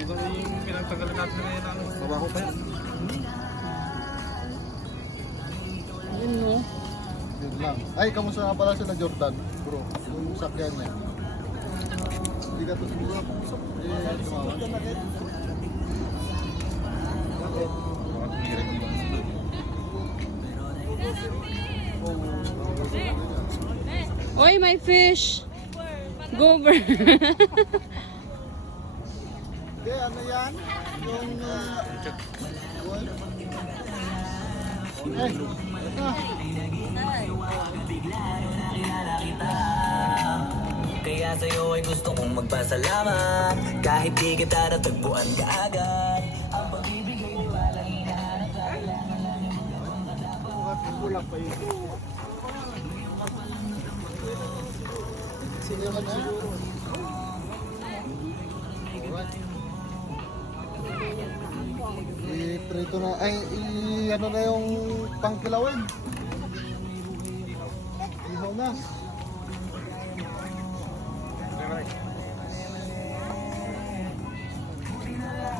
yung pinagtanggalan natin na yan, ano, mabaho pa yan. Yun no. Yun lang. Ay, kamusta nga pala sila Jordan, bro? Yung sakyan niya. Hindi ka to siguro kamusap. Eh, tumawa. Bakit hirap yun? Oy, my fish! Gober! Hindi, ano yan? Yung... Well, eh, Kaya sa'yo ay gusto kong magpasalamat. Kahit di kita natagpuan kaagad, ang pagbibigay ni walang hinahanap sa kailangan lang yung magawang kadapat. kulang pa yun. Sino ka na? Alright. I-prito na, ay, ano na yung pangkilawin. Ihaw na.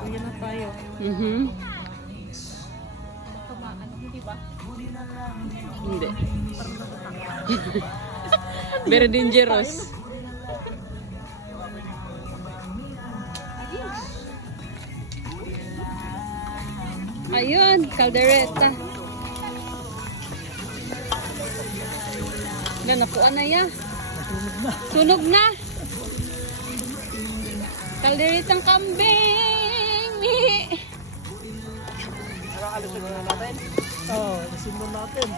Ayan na tayo. Hindi ba? Hindi. Very dangerous. Ayun, kaldereta. Nakuha na ya. Sunog na. Kalderetang kambing. Nakakalusin na natin? Oo, alisin mo natin.